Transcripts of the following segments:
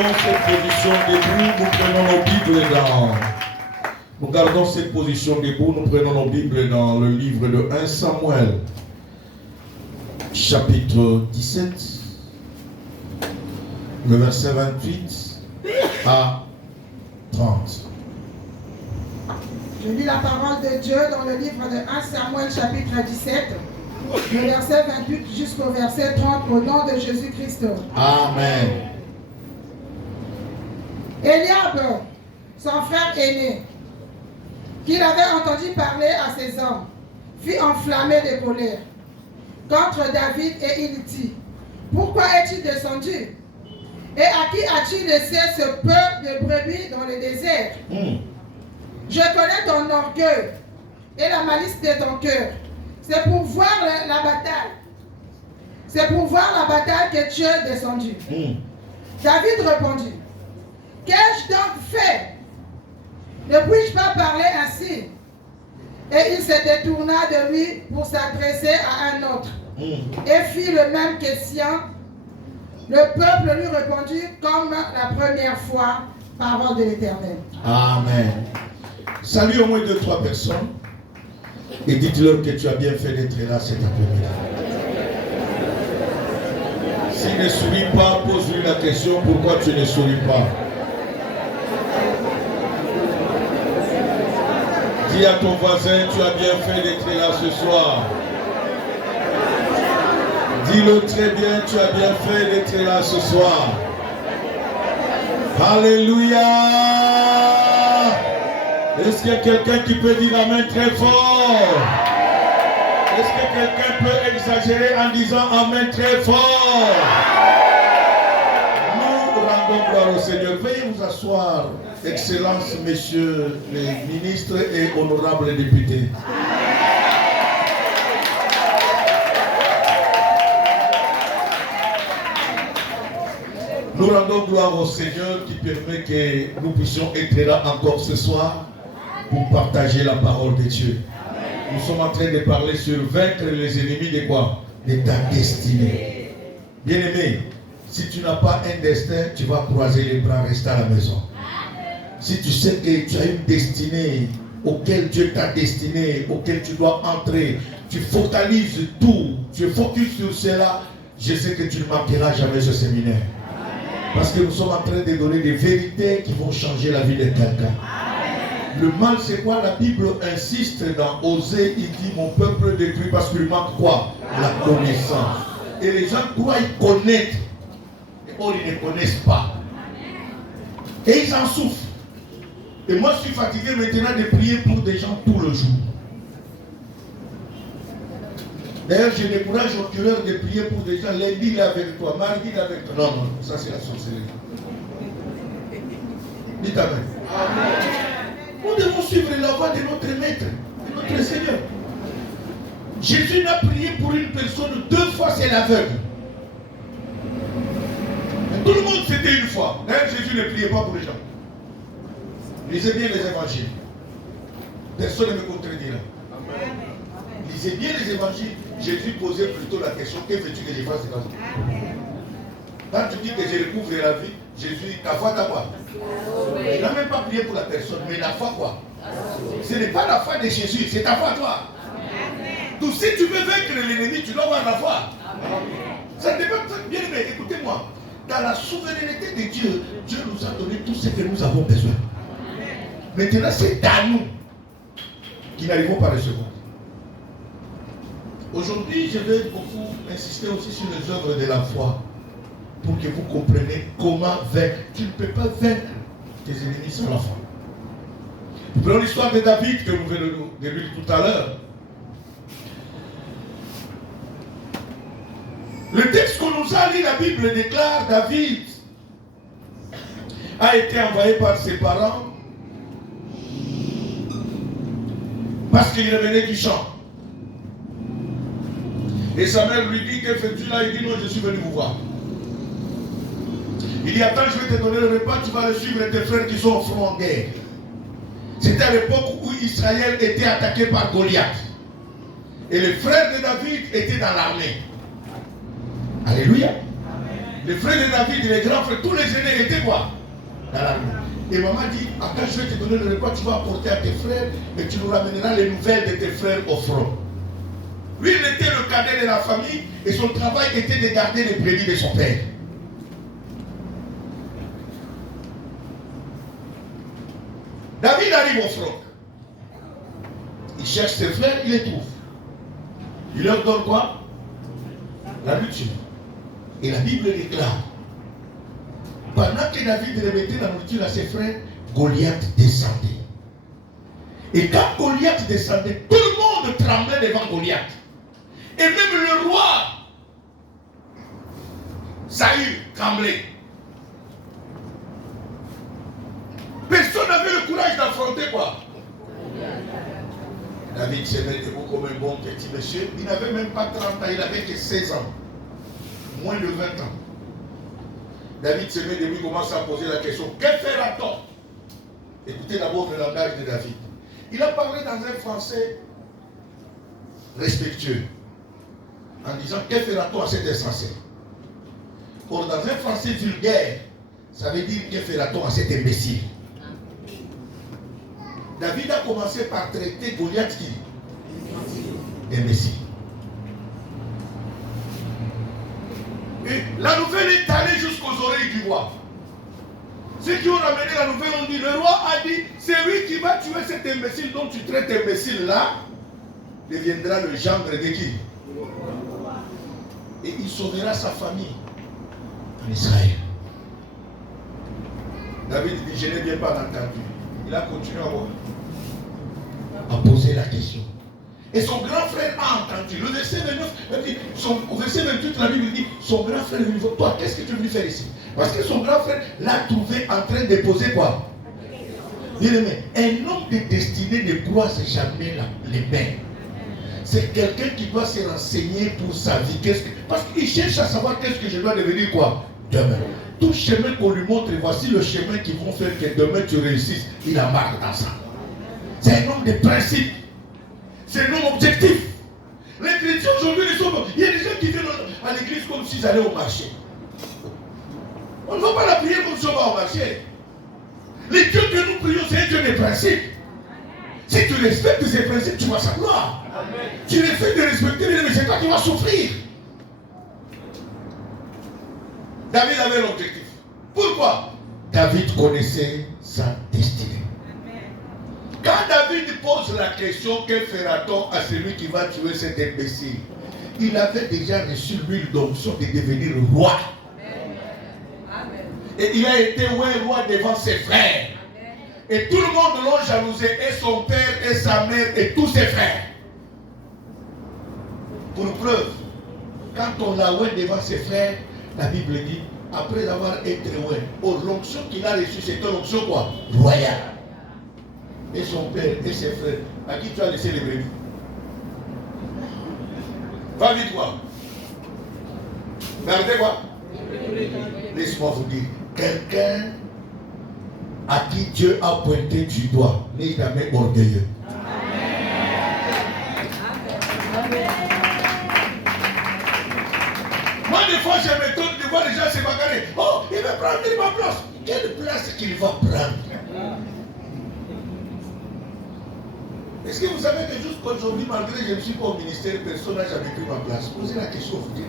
gardons cette position debout, nous prenons nos Bibles nous gardons cette position debout, nous prenons nos Bibles dans le livre de 1 Samuel, chapitre 17, le verset 28 à 30. Je lis la parole de Dieu dans le livre de 1 Samuel, chapitre 17, le verset 28 jusqu'au verset 30, au nom de Jésus-Christ. Amen. Eliab, son frère aîné, qu'il avait entendu parler à ses hommes, fut enflammé de colère contre David et il dit: pourquoi es-tu descendu? Et à qui as-tu laissé ce peu de brebis dans le désert? Je connais ton orgueil et la malice de ton cœur. C'est pour voir la bataille. C'est pour voir la bataille que tu es descendu. David répondit: qu'ai-je donc fait? Ne puis-je pas parler ainsi? Et il se détourna de lui pour s'adresser à un autre. Et fit le même question. Le peuple lui répondit comme la première fois, parole de l'Éternel. Amen. Salut au moins 2-3 personnes et dites-leur que tu as bien fait d'être là cet après-midi. S'il ne sourit pas, pose-lui la question: pourquoi tu ne souris pas? Dis à ton voisin: tu as bien fait d'être là ce soir. Dis-le très bien: tu as bien fait d'être là ce soir. Alléluia. Est-ce qu'il y a quelqu'un qui peut dire amen très fort? Est-ce que quelqu'un peut exagérer en disant amen très fort? Nous rendons gloire au Seigneur. Veuillez vous asseoir, Excellences, messieurs les ministres et honorables députés. Nous rendons gloire au Seigneur qui permet que nous puissions être là encore ce soir pour partager la parole de Dieu. Nous sommes en train de parler sur vaincre les ennemis de quoi? De ta destinée. Bien-aimé, si tu n'as pas un destin, tu vas croiser les bras, rester à la maison. Si tu sais que tu as une destinée auquel Dieu t'a destiné, auquel tu dois entrer, tu focalises tout, tu focuses sur cela, je sais que tu ne manqueras jamais ce séminaire. Parce que nous sommes en train de donner des vérités qui vont changer la vie de quelqu'un. Le mal, c'est quoi? La Bible insiste dans Osée, il dit: mon peuple détruit parce qu'il manque quoi? La connaissance. Et les gens croient connaître, et or ils ne connaissent pas. Et ils en souffrent. Et moi, je suis fatigué maintenant de prier pour des gens tout le jour. D'ailleurs, je décourage au cureur de prier pour des gens. Lundi, il est avec toi. Mardi, il est avec toi. Non, non, ça c'est la sorcellerie. Dites amen. Nous devons suivre la voie de notre maître, de notre Seigneur. Jésus n'a prié pour une personne 2 fois, c'est l'aveugle. Tout le monde c'était une fois. D'ailleurs, Jésus ne priait pas pour les gens. Lisez bien les évangiles. Personne ne me contredira. Lisez bien les évangiles. Jésus posait plutôt la question: que veux-tu que je fasse de la vie? Quand tu dis que je recouvre la vie, Jésus, ta foi t'a quoi? Il n'a même pas prié pour la personne, mais la foi quoi? Ce n'est pas la foi de Jésus, c'est ta foi toi. Donc si tu veux vaincre l'ennemi, tu dois avoir la foi. Ça dépend bien, mais écoutez-moi. Dans la souveraineté de Dieu, Dieu nous a donné tout ce que nous avons besoin. Maintenant, c'est à nous qui n'arrivons pas à recevoir. Aujourd'hui, je vais beaucoup insister aussi sur les œuvres de la foi pour que vous compreniez comment vaincre. Tu ne peux pas vaincre tes ennemis sans la foi. Nous prenons l'histoire de David que nous venons de lire tout à l'heure. Le texte qu'on nous a lu, la Bible déclare: David a été envoyé par ses parents parce qu'il revenait du champ. Et sa mère lui dit: que fais-tu là? Il dit: non, je suis venu vous voir. Il dit: attends, je vais te donner le repas, tu vas le suivre tes frères qui sont au front en guerre. C'était à l'époque où Israël était attaqué par Goliath. Et les frères de David étaient dans l'armée. Alléluia. Les frères de David, les grands frères, tous les aînés étaient quoi? Dans l'armée. Et maman dit, quand je vais te donner le repas, tu vas apporter à tes frères et tu nous ramèneras les nouvelles de tes frères au front. Lui, il était le cadet de la famille et son travail était de garder les brebis de son père. David arrive au front. Il cherche ses frères, il les trouve. Il leur donne quoi? La nourriture. Et la Bible déclare, pendant que David remettait la nourriture à ses frères, Goliath descendait. Et quand Goliath descendait, tout le monde tremblait devant Goliath. Et même le roi Saül tremblait. Personne n'avait le courage d'affronter quoi? David s'est mis debout comme un bon petit monsieur. Il n'avait même pas 30 ans, il n'avait que 16 ans. Moins de 20 ans. David se met debout, il commence à poser la question, que fera-t-on? Écoutez d'abord le langage de David. Il a parlé dans un français respectueux, en disant, que fera-t-on à cet insensé? Or, dans un français vulgaire, ça veut dire, que fera-t-on à cet imbécile? David a commencé par traiter Goliath qui? Imbécile. Et la nouvelle est allée jusqu'aux oreilles du roi. Ceux qui ont ramené la nouvelle ont dit, le roi a dit, c'est lui qui va tuer cet imbécile dont tu traites imbécile là, deviendra le gendre de qui? Et il sauvera sa famille en Israël. David dit, je n'ai bien pas entendu. Il a continué à poser la question. Et son grand frère a entendu. Le verset 29, au verset 28, la Bible dit, son grand frère lui dit, toi, qu'est-ce que tu es venu faire ici? Parce que son grand frère l'a trouvé en train de poser quoi? Bien-aimé, un homme de destinée ne croise jamais les mains. C'est quelqu'un qui doit se renseigner pour sa vie. Parce qu'il cherche à savoir qu'est-ce que je dois devenir quoi? Demain. Tout chemin qu'on lui montre, voici le chemin qui vont faire que demain tu réussisses. Il a marre dans ça. C'est un homme de principe. C'est un homme objectif. Les chrétiens aujourd'hui, il y a des gens qui viennent à l'église comme s'ils allaient au marché. On ne va pas la prier comme si on va au marché. Les dieux que nous prions, c'est un Dieu de principe. Si tu respectes ces principes, tu vas sa gloire. Tu refais de respecter les mais c'est toi qui vas souffrir. David avait l'objectif. Pourquoi? David connaissait sa destinée. Quand David pose la question, que fera-t-on à celui qui va tuer cet imbécile? Il avait déjà reçu l'huile d'onction de devenir roi. Amen. Et il a été roi devant ses frères. Amen. Et tout le monde l'ont jalousé, et son père, et sa mère, et tous ses frères. Pour preuve, quand on l'a oué devant ses frères, la Bible dit, après avoir été oué, l'onction qu'il a reçue, c'était l'onction quoi? Royale. Et son père et ses frères, à qui tu as laissé les brebis? Va vite quoi? Gardez quoi? Laisse-moi vous dire, quelqu'un à qui Dieu a pointé du doigt n'est jamais orgueilleux. Moi des fois je m'étonne de voir les gens se bagarrer. Oh, il va prendre ma place. Quelle place qu'il va prendre? Est-ce que vous savez que jusqu'aujourd'hui, malgré que je ne suis pas au ministère, personne n'a jamais pris ma place? Posez la question, vous dites.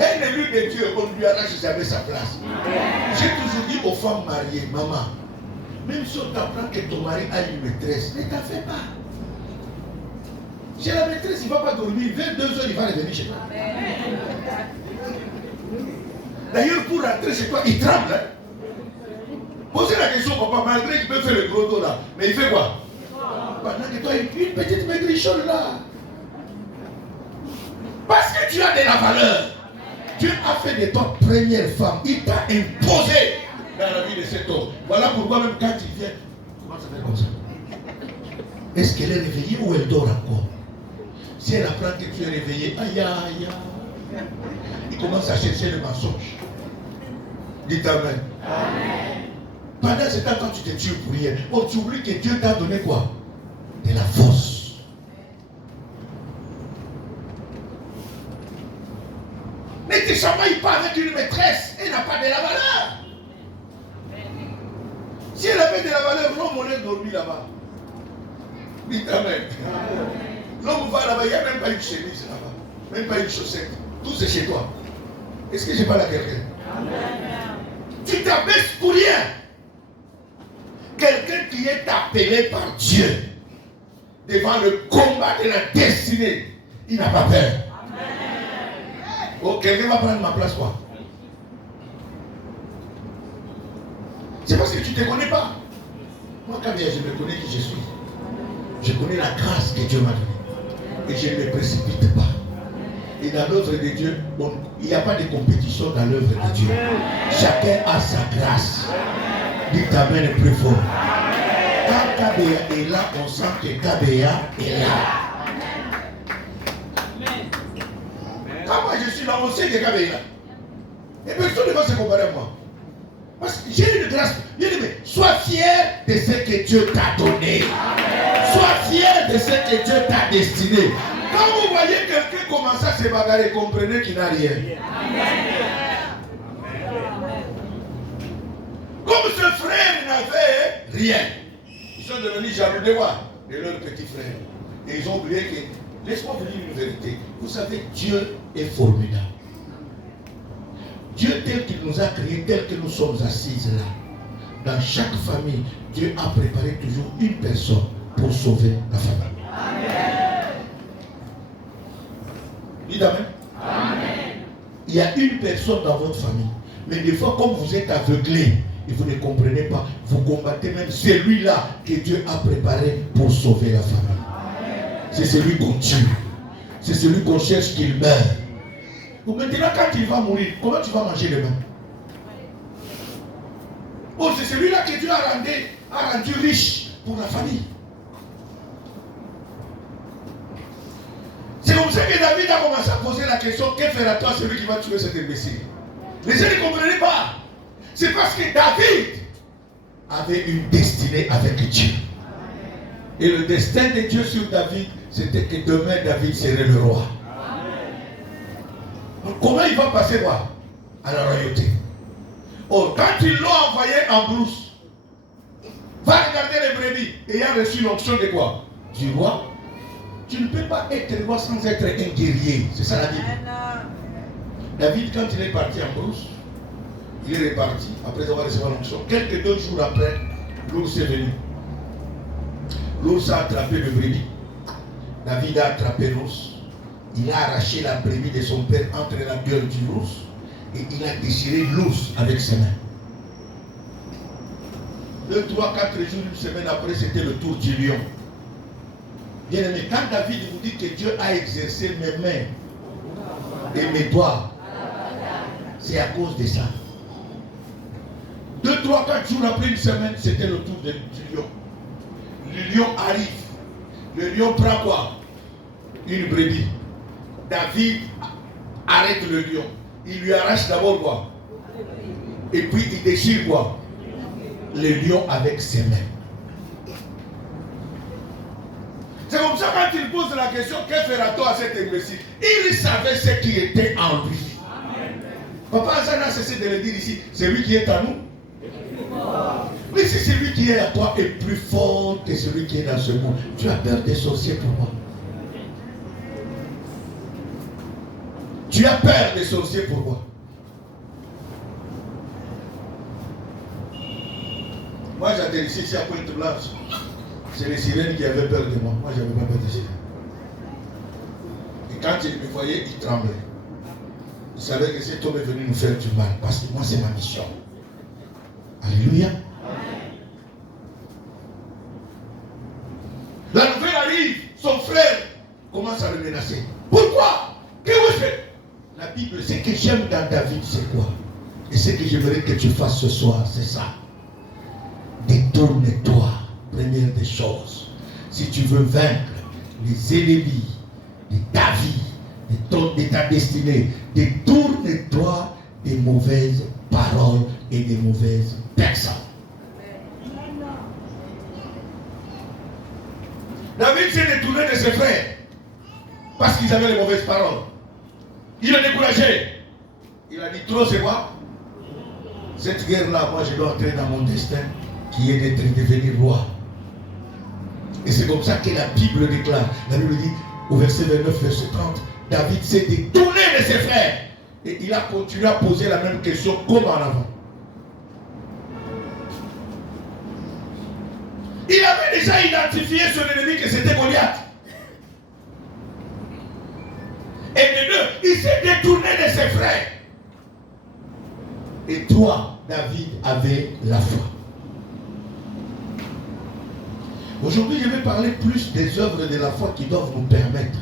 Un élu de Dieu, on ne lui arrache jamais sa place. J'ai toujours dit aux femmes mariées, maman, même si on t'apprend que ton mari a une maîtresse, ne t'en fais pas. Chez la maîtresse, il ne va pas dormir. 22 heures, il va revenir chez toi. D'ailleurs, pour rentrer chez toi, il tremble. Hein? Posez la question, papa, malgré qu'il peut faire le gros dos là, mais il fait quoi? Pendant que toi, une petite maigrichonne là. Parce que tu as de la valeur. Dieu a fait de toi première femme. Il t'a imposé dans la vie de cet homme. Voilà pourquoi même quand il vient, comment ça fait comme ça? Est-ce qu'elle est réveillée ou elle dort encore? Si elle apprend que tu es réveillé, aïe aïe aïe, il commence à chercher le mensonge. Dites amen. Amen. Pendant ce temps, quand tu te tues pour rien, tu oublies que Dieu t'a donné quoi? De la force. ça ne maille pas avec une maîtresse, elle n'a pas de la valeur. Si elle avait de la valeur, l'homme aurait dormi là-bas. Dites Amen. L'homme va là-bas, il n'y a même pas une chemise là-bas, même pas une chaussette. Tout c'est chez toi. Est-ce que j'ai pas la quelqu'un? Tu t'abaisses pour rien. Quelqu'un qui est appelé par Dieu devant le combat de la destinée, il n'a pas peur. Oh, quelqu'un va prendre ma place, quoi. C'est parce que tu ne te connais pas. Moi, quand bien je me connais qui je suis. Je connais la grâce que Dieu m'a donnée. Et je ne me précipite pas. Et dans l'œuvre de Dieu, bon, il n'y a pas de compétition dans l'œuvre de Dieu. Chacun a sa grâce. Dites Amen et plus fort. Quand KBA est là, on sent que KBA est là. Quand moi je suis là, on sait que KBA est là. Et personne ne va se comparer à moi. Parce que j'ai une grâce. Bien aimé, sois fier de ce que Dieu t'a donné. Sois fier de ce que Dieu t'a destiné. Quand vous voyez quelqu'un commencer à se bagarrer, comprenez qu'il n'a rien. Comme ce frère n'avait rien, ils sont devenus jaloux de quoi? De leur petit frère. Et ils ont oublié que, laisse-moi vous dire une vérité. Vous savez, Dieu est formidable. Dieu tel qu'il nous a créés, tel que nous sommes assises là. Dans chaque famille, Dieu a préparé toujours une personne pour sauver la famille. Dites Amen. Amen. Il y a une personne dans votre famille. Mais des fois, comme vous êtes aveuglé et vous ne comprenez pas, vous combattez même celui-là que Dieu a préparé pour sauver la famille. C'est celui qu'on tue. C'est celui qu'on cherche qu'il meurt. Donc maintenant, quand il va mourir, comment tu vas manger demain? Oh, c'est celui-là que Dieu a rendu riche pour la famille. C'est comme ça que David a commencé à poser la question, que fera-t-on celui qui va tuer cet imbécile? Les gens ne comprenaient pas. C'est parce que David avait une destinée avec Dieu. Et le destin de Dieu sur David, c'était que demain David serait le roi. Donc comment il va passer quoi? À la royauté. Oh, quand ils l'ont envoyé en brousse, va regarder les brebis, ayant reçu l'onction de quoi? Du roi. Tu ne peux pas être roi sans être un guerrier. C'est ça la Bible. David, quand il est parti en brousse, il est reparti après avoir reçu l'onction. Quelques 2 jours après, l'ours est venu. L'ours a attrapé le brebis. David a attrapé l'ours. Il a arraché la brebis de son père entre la gueule du ours et il a déchiré l'ours avec ses mains. 2, 3, 4 jours, une semaine après, c'était le tour du lion. Bien aimé, quand David vous dit que Dieu a exercé mes mains et mes doigts, c'est à cause de ça. 2, 3, 4 jours après une semaine, c'était le tour du lion. Le lion arrive. Le lion prend quoi? Une brebis. David arrête le lion. Il lui arrache d'abord quoi? Et puis il déchire quoi? Le lion avec ses mains. C'est comme ça quand il pose la question, que fera-t-on à cet imbécile? Il savait ce qui était en lui. Papa Hassan a cessé de le dire ici. C'est lui qui est à nous. Mais si celui qui est à toi est plus fort que celui qui est dans ce monde, tu as peur des sorciers pour moi? Tu as peur des sorciers pourquoi? Moi j'atterrissais ici à Pointe-Blanche. C'est les sirènes qui avaient peur de moi. Moi je n'avais pas peur des sirènes. Et quand ils me voyaient, ils tremblaient. Ils savaient que cet homme est venu nous faire du mal. Parce que moi c'est ma mission. Alléluia. La nouvelle arrive. Son frère commence à le menacer. Pourquoi? Que vous faites? La Bible, ce que j'aime dans David, c'est quoi? Et ce que j'aimerais que tu fasses ce soir, c'est ça. Détourne-toi, première des choses. Si tu veux vaincre les ennemis de ta vie, de ta destinée, détourne-toi des mauvaises paroles et des mauvaises personnes. David s'est détourné de ses frères parce qu'ils avaient les mauvaises paroles. Il est découragé. Il a dit trop, c'est quoi? Cette guerre-là, moi je dois entrer dans mon destin qui est d'être devenu roi. Et c'est comme ça que la Bible déclare. La Bible dit au verset 29, verset 30, David s'est détourné de ses frères. Et il a continué à poser la même question comme en avant. Il avait déjà identifié son ennemi que c'était Goliath. Et de deux, il s'est détourné de ses frères. Et toi, David avait la foi. Aujourd'hui, je vais parler plus des œuvres de la foi qui doivent nous permettre.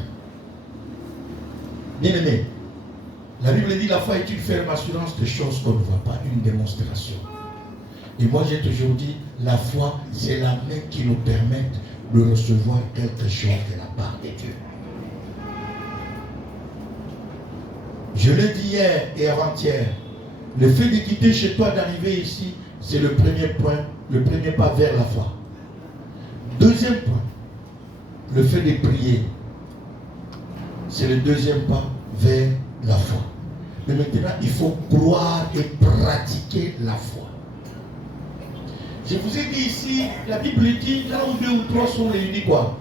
Bien aimé, la Bible dit la foi est une ferme assurance de choses qu'on ne voit pas, une démonstration. Et moi, j'ai toujours dit, la foi, c'est la main qui nous permet de recevoir quelque chose de la part de Dieu. Je l'ai dit hier et avant-hier, le fait de quitter chez toi, d'arriver ici, c'est le premier point, le premier pas vers la foi. Deuxième point, le fait de prier, c'est le deuxième pas vers la foi. Mais maintenant, il faut croire et pratiquer la foi. Je vous ai dit ici, la Bible dit, là où 2 ou 3 sont réunis, quoi?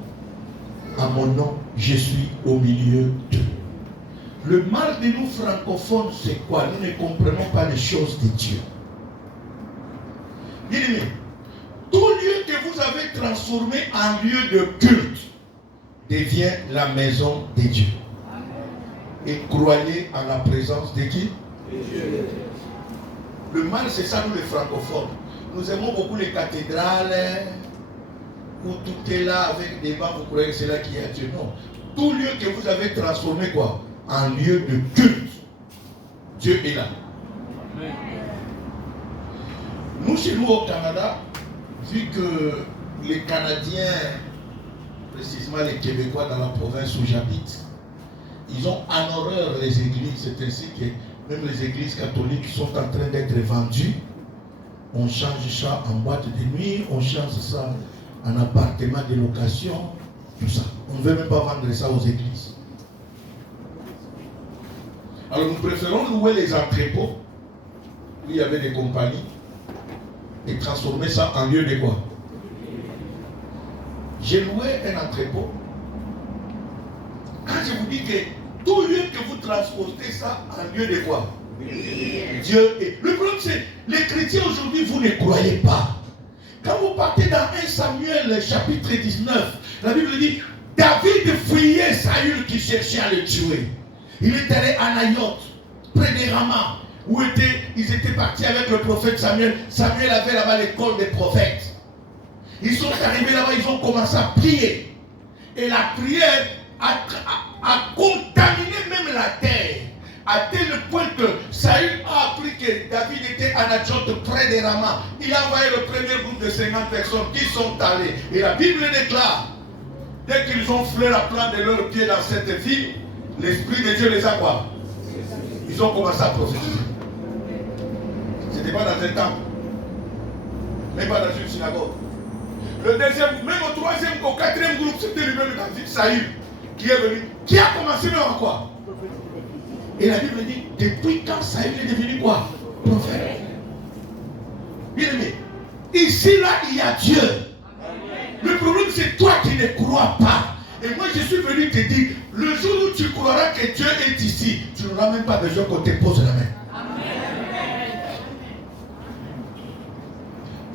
À mon nom, je suis au milieu d'eux. Le mal de nous francophones, c'est quoi? Nous ne comprenons pas les choses de Dieu. Bien aimé, tout lieu que vous avez transformé en lieu de culte devient la maison de Dieu. Et croyez en la présence de qui? De Dieu. Le mal, c'est ça, nous les francophones. Nous aimons beaucoup les cathédrales où tout est là avec des bancs, vous croyez que c'est là qu'il y a Dieu. Non. Tout lieu que vous avez transformé quoi? En lieu de culte, Dieu est là. Amen. Nous, chez nous au Canada, vu que les Canadiens, précisément les Québécois dans la province où j'habite, ils ont en horreur les églises. C'est ainsi que même les églises catholiques sont en train d'être vendues. On change ça en boîte de nuit, on change ça en appartement de location, tout ça. On ne veut même pas vendre ça aux églises. Alors nous préférons louer les entrepôts, où il y avait des compagnies, et transformer ça en lieu de quoi? J'ai loué un entrepôt. Quand je vous dis que tout lieu que vous transportez ça en lieu de quoi? Dieu est. Le problème c'est, les chrétiens aujourd'hui, vous ne croyez pas. Quand vous partez dans 1 Samuel chapitre 19, la Bible dit, David fuyait Saül qui cherchait à le tuer. Il est allé à Naïoth, près des Rama, où ils étaient partis avec le prophète Samuel. Samuel avait là-bas l'école des prophètes. Ils sont arrivés là-bas, ils ont commencé à prier. Et la prière a contaminé même la terre. À tel point que Saül a appris que David était à Naïoth près des Rama. Il a envoyé le premier groupe de 50 personnes qui sont allées. Et la Bible déclare, dès qu'ils ont foulé la plante de leurs pieds dans cette ville, l'Esprit de Dieu les a quoi? Ils ont commencé à prophétiser. Ce n'était pas dans un temple, même pas dans une synagogue. Le deuxième, même au troisième, au quatrième groupe, c'était lui-même David Saül qui est venu, qui a commencé même à quoi? Et la Bible dit, depuis quand Saül est devenu quoi? Prophète. Bien aimé, ici là il y a Dieu. Le problème c'est toi qui ne crois pas. Et moi je suis venu te dire, le jour où tu croiras que Dieu est ici, tu n'auras même pas besoin qu'on te pose la main.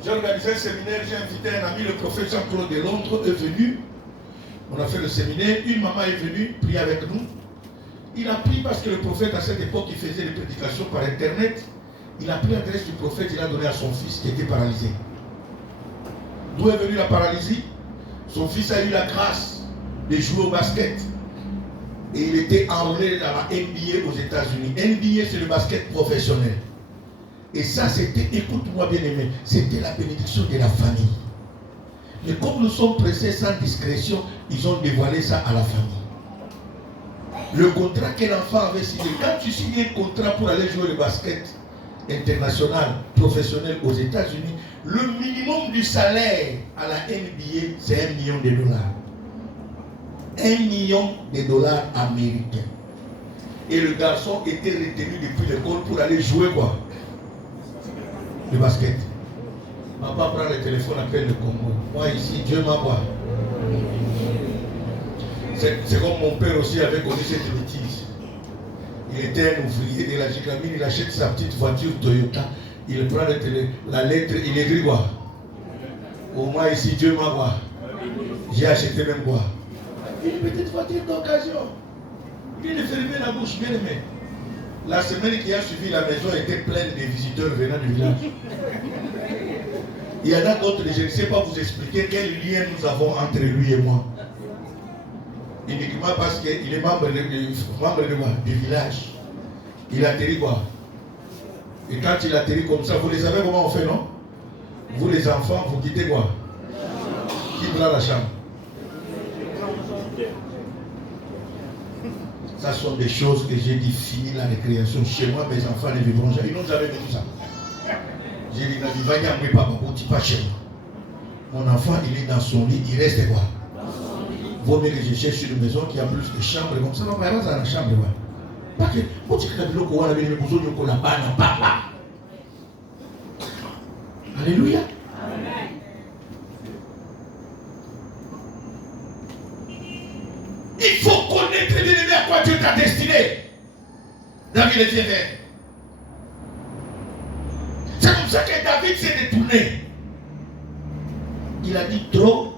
J'ai organisé un séminaire, j'ai invité un ami, le prophète Jean-Claude de Londres est venu. On a fait le séminaire, une maman est venue prier avec nous. Il a pris parce que le prophète à cette époque il faisait des prédications par internet. Il a pris l'adresse du prophète, il a donné à son fils qui était paralysé. D'où est venue la paralysie? Son fils a eu la grâce de jouer au basket. Et il était enrôlé dans la NBA aux États-Unis. NBA c'est le basket professionnel. Et ça c'était, écoute-moi bien aimé, c'était la bénédiction de la famille. Mais comme nous sommes pressés sans discrétion, ils ont dévoilé ça à la famille. Le contrat que l'enfant avait signé, quand tu signes un contrat pour aller jouer le basket international, professionnel aux États-Unis, le minimum du salaire à la NBA, c'est $1 million. $1 million américains. Et le garçon était retenu depuis l'école pour aller jouer quoi? Le basket. Papa prend le téléphone, appelle le Congo. Moi ici, Dieu m'envoie. C'est comme mon père aussi avait connu cette bêtise. Il était un ouvrier de la Gigamine, il achète sa petite voiture Toyota, il prend la lettre, il écrit quoi? Au moins ici, Dieu m'envoie. J'ai acheté même quoi? Une petite voiture d'occasion. Il vient de fermer la bouche, bien aimé. La semaine qui a suivi, la maison était pleine de visiteurs venant du village. Il y en a d'autres, je ne sais pas vous expliquer quel lien nous avons entre lui et moi. Uniquement parce qu'il est membre du village. Il atterrit quoi? Et quand il atterrit comme ça, vous les savez comment on fait, non? Vous les enfants, vous quittez quoi? Qui prend la chambre? Ça sont des choses que j'ai dit, fini la récréation. Chez moi, mes enfants ne vivront jamais. Ils n'ont jamais vu ça. J'ai dit, pas chez moi. Mon enfant, il est dans son lit, il reste quoi? Vaut mieux que je cherche une maison qui a plus de chambres. Comme ça, on va dans la chambre. Pas que, alléluia. Il faut connaître bien aimé à quoi Dieu t'a destiné. David était vert. C'est comme ça que David s'est détourné. Il a dit trop.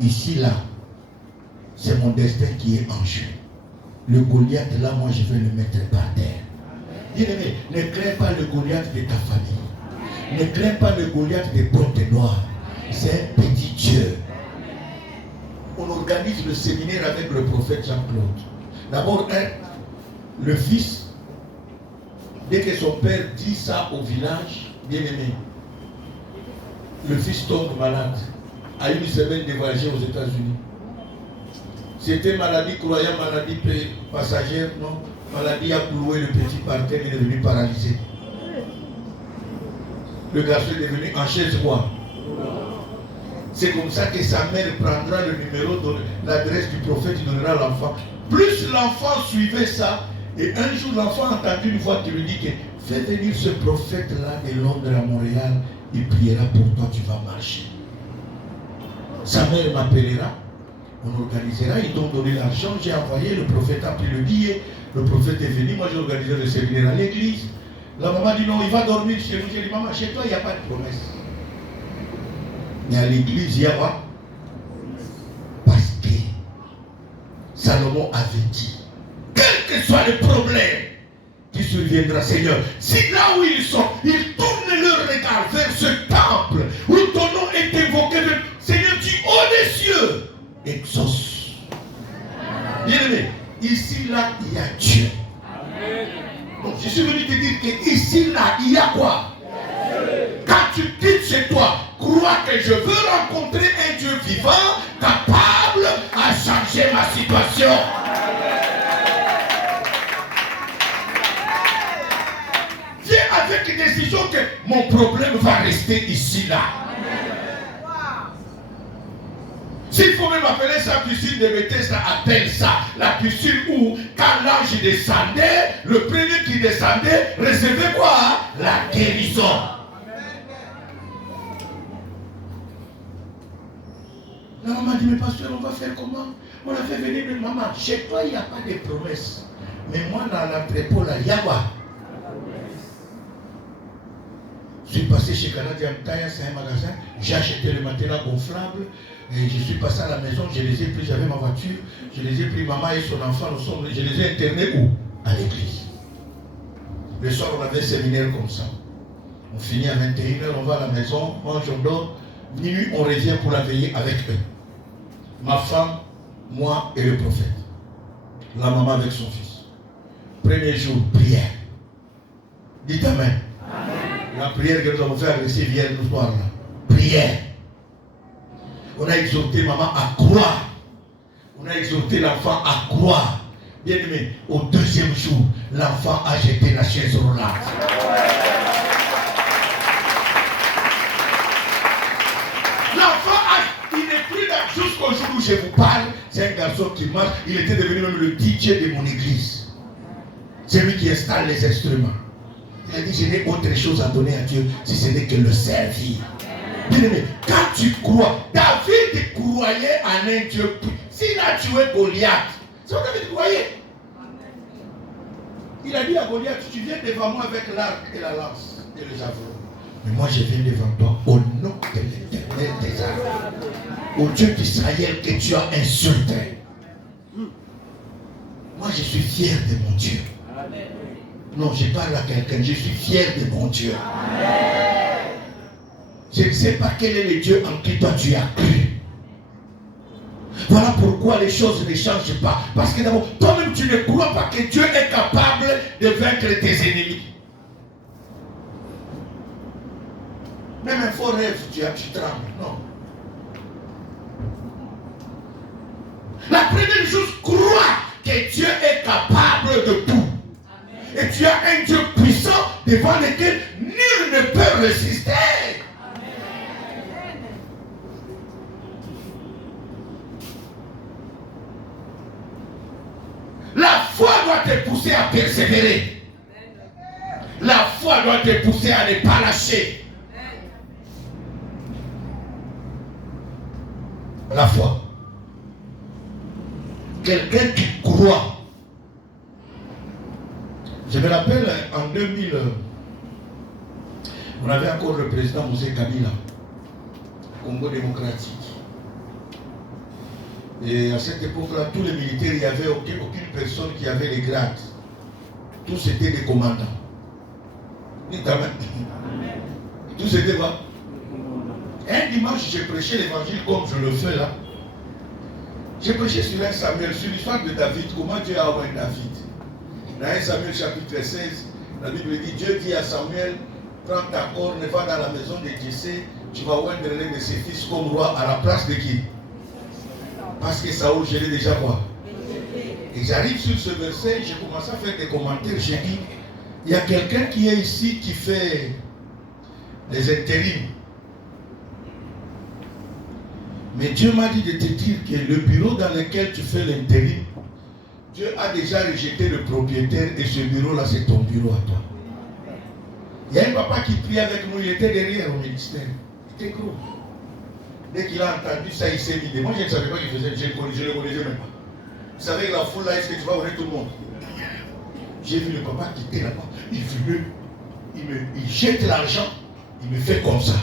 Ici, là, c'est mon destin qui est en jeu. Le Goliath, là, moi, je vais le mettre par terre. Bien-aimé, ne crains pas le Goliath de ta famille. Ne crains pas le Goliath des Pointe-Noires. C'est un petit Dieu. On organise le séminaire avec le prophète Jean-Claude. D'abord, le fils, dès que son père dit ça au village, bien aimé, le fils tombe malade. À une semaine de voyager aux États-Unis. C'était maladie croyant, maladie passagère, non? Maladie a cloué le petit par terre, il est devenu paralysé. Le garçon est devenu en chaise quoi? C'est comme ça que sa mère prendra le numéro, l'adresse du prophète, il donnera à l'enfant. Plus l'enfant suivait ça, et un jour l'enfant a entendu une voix qui lui dit que fais venir ce prophète-là de Londres à Montréal, il priera pour toi, tu vas marcher. Sa mère m'appellera, on organisera, ils t'ont donné l'argent, j'ai envoyé, le prophète a pris le billet, le prophète est venu, moi j'ai organisé le séminaire à l'église. La maman dit non, il va dormir chez nous. J'ai dit maman, chez toi il n'y a pas de promesse. Mais à l'église, il y a quoi? Parce que Salomon avait dit, quel que soit le problème qui surviendra, Seigneur, si là où ils sont, ils tournent leur regard vers ce temple où ton nom est évoqué, Seigneur, tu haut des cieux, exauce. Bien aimé, ici, là, il y a Dieu. Donc, je suis venu te dire qu'ici, là, il y a quoi? Quand tu quittes chez toi, crois que je veux rencontrer un Dieu vivant, capable à changer ma situation. Viens avec une décision que mon problème va rester ici, là. S'il faut même appeler ça piscine de Bethesda, appelle ça la piscine où, quand l'ange descendait, le premier qui descendait recevait quoi? La guérison. La maman dit, mais pasteur, on va faire comment? On a fait venir une maman. Chez toi, il n'y a pas de promesses. Mais moi, dans l'entrepôt, là, il y a quoi? Je suis passé chez Canadian Tire, c'est un magasin. J'ai acheté le matelas gonflable. Et je suis passé à la maison, je les ai pris, j'avais ma voiture. Je les ai pris, maman et son enfant, je les ai internés où? À l'église. Le soir, on avait un séminaire comme ça. On finit à 21h, on va à la maison, mange, on dort. Minuit, on revient pour la veiller avec eux. Ma femme, moi et le prophète. La maman avec son fils. Premier jour, prière. Dites amen. La prière que nous avons fait agresser hier le soir là. Prière. On a exhorté maman à croire. On a exhorté l'enfant à croire. Bien aimé, au deuxième jour, l'enfant a jeté la chaise roulante. Il n'est plus là jusqu'au jour où je vous parle. C'est un garçon qui marche. Il était devenu même le DJ de mon église. C'est lui qui installe les instruments. Il a dit, je n'ai autre chose à donner à Dieu si ce n'est que le servir. Bien-aimé, quand tu crois, David croyait en un Dieu. S'il a tué Goliath, c'est ce que David croyait. Il a dit à Goliath, tu viens devant moi avec l'arc et la lance et le javelot. Mais moi je viens devant toi au nom de l'Éternel des armées, au Dieu d'Israël que tu as insulté. Moi je suis fier de mon Dieu. Non, je parle à quelqu'un, je suis fier de mon Dieu. Je ne sais pas quel est le Dieu en qui toi tu as cru. Voilà pourquoi les choses ne changent pas. Parce que d'abord, toi-même tu ne crois pas que Dieu est capable de vaincre tes ennemis. Même un faux rêve, tu trembles. Non. La première chose, crois que Dieu est capable de tout. Amen. Et tu as un Dieu puissant devant lequel nul ne peut résister. Amen. La foi doit te pousser à persévérer. La foi doit te pousser à ne pas lâcher. La foi. Quelqu'un qui croit. Je me rappelle en 2000, on avait encore le président Mosé Kabila, Congo démocratique. Et à cette époque-là, tous les militaires, il n'y avait aucune personne qui avait les grades. Tous étaient des commandants. Tous étaient quoi? Un dimanche, j'ai prêché l'évangile comme je le fais là. J'ai prêché sur un Samuel, sur l'histoire de David, comment Dieu a oint David. Dans 1 Samuel chapitre 16, la Bible dit, Dieu dit à Samuel, prends ta corne, va dans la maison de Jessé, tu vas oindre l'un de ses fils comme roi à la place de qui? Parce que Saoul, je l'ai déjà voir. Et j'arrive sur ce verset, j'ai commencé à faire des commentaires, j'ai dit, il y a quelqu'un qui est ici qui fait les intérims. Mais Dieu m'a dit de te dire que le bureau dans lequel tu fais l'intérim, Dieu a déjà rejeté le propriétaire et ce bureau-là, c'est ton bureau à toi. Il y a un papa qui prie avec nous, il était derrière au ministère. Il était gros. Dès qu'il a entendu ça, il s'est vidé. Moi, je ne savais pas qu'il faisait, je ne le connaissais même pas. Vous savez, la foule là, est-ce que tu vas ouvrir tout le monde? J'ai vu le papa qui était là-bas. Il fume, il jette l'argent, il me fait comme ça.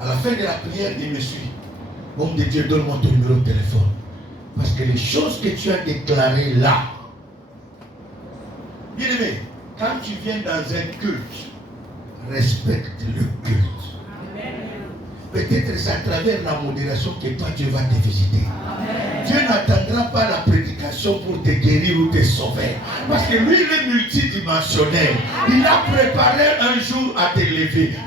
À la fin de la prière, il me suit. Homme de Dieu, donne-moi ton numéro de téléphone. Parce que les choses que tu as déclarées là, bien aimé, quand tu viens dans un culte, respecte le culte. Peut-être c'est à travers la modération que toi Dieu va te visiter. Amen. Dieu n'attendra pas la prédication pour te guérir ou te sauver. Parce que lui, il est multidimensionnel. Il a préparé un jour à te lever.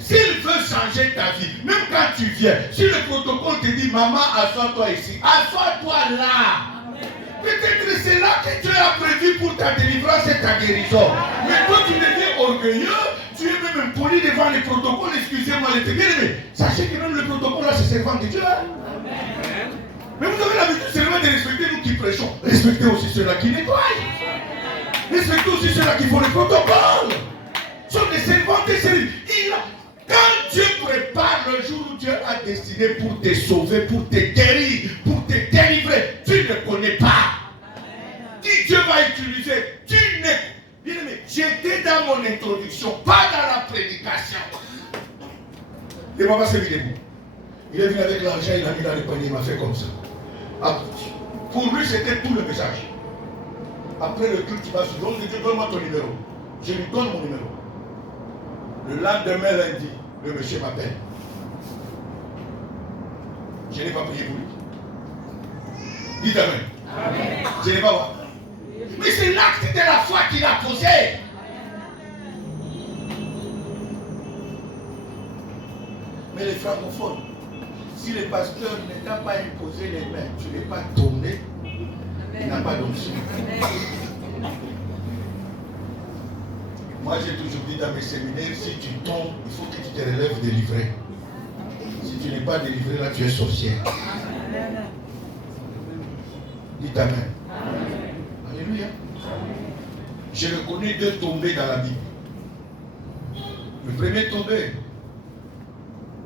S'il veut changer ta vie, même quand tu viens, si le protocole te dit, maman, assois-toi ici, assois-toi là. Peut-être c'est là que Dieu a prévu pour ta délivrance et ta guérison. Mais toi, tu deviens orgueilleux. Tu es même impoli devant les protocoles, excusez-moi les bien-aimés. Sachez que même le protocole là, c'est servant de Dieu. Amen. Mais vous avez l'habitude seulement de respecter nous qui prêchons. Respectez aussi ceux-là qui nettoient. Respectez aussi ceux-là qui font le protocole. Ce sont des servants de service. Quand Dieu prépare le jour où Dieu a destiné pour te sauver, pour te guérir, pour te délivrer, tu ne connais pas. Qui Dieu va utiliser, tu n'es. Bien aimé, j'étais dans mon introduction, pas dans la prédication. Le papa s'est mis debout. Il est venu avec l'argent, il a mis dans le panier, il m'a fait comme ça. Pour lui, c'était tout le message. Après le culte, il m'a dit, donc Dieu, donne-moi ton numéro. Je lui donne mon numéro. Le lendemain, lundi, le monsieur m'appelle. Je n'ai pas prié pour lui. Dites Amen. Amen. Je n'ai pas voir. Mais c'est l'acte de la foi qu'il a posé. Mais les francophones, si le pasteur ne t'a pas imposé les mains, tu n'es pas tourné, il n'a pas d'onction. Moi, j'ai toujours dit dans mes séminaires, si tu tombes, il faut que tu te relèves délivré. Si tu n'es pas délivré, là, tu es sorcière. Dites Amen. Alléluia. J'ai reconnu 2 tombées dans la Bible. Le premier tombé,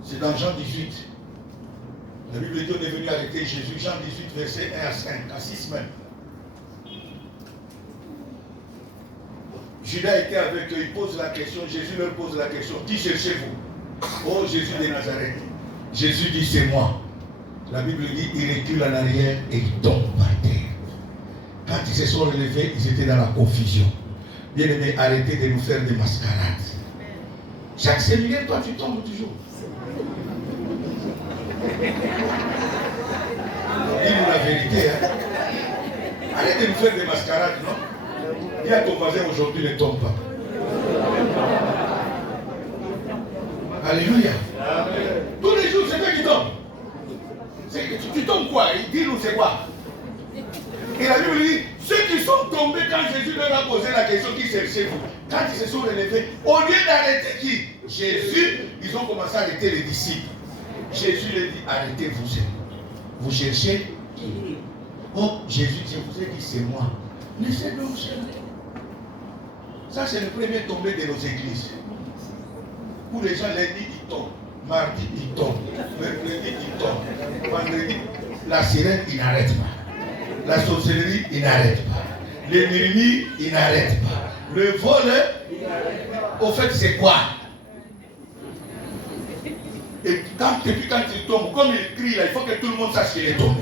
c'est dans Jean 18. La Bible dit on est venu arrêter Jésus. Jean 18, verset 1 à 5, à 6 même. Judas était avec eux, il pose la question, Jésus leur pose la question, qui cherchez-vous? Oh Jésus de Nazareth. Jésus dit c'est moi. La Bible dit il recule en arrière et il tombe par terre. Quand ils se sont relevés, ils étaient dans la confusion. Bien aimé, arrêtez de nous faire des mascarades. Chaque séminaire, toi tu tombes toujours. Dis-nous la vérité. Hein? Arrête de nous faire des mascarades, non? Dis à ton voisin aujourd'hui, ne tombe pas. Alléluia. Tous les jours, c'est toi qui tombes. Tu tombes quoi? Dis-nous c'est quoi? Et la Bible dit, ceux qui sont tombés quand Jésus leur a posé la question, qui cherchez-vous? Quand ils se sont relevés, au lieu d'arrêter qui? Jésus, ils ont commencé à arrêter les disciples. Jésus leur dit, arrêtez-vous. Vous cherchez qui? Oh, Jésus, je vous ai dit, c'est moi. Laissez-nous chercher. Ça, c'est le premier tombé de nos églises. Pour les gens, lundi, ils tombent. Mardi, ils tombent. Mercredi, ils tombent. Vendredi, la sirène, il n'arrête pas. La sorcellerie, il n'arrête pas. L'ennemi, il n'arrête pas. Le vol, au fait, c'est quoi? Et puis quand il tombe, comme il crie là, il faut que tout le monde sache qu'il est tombé.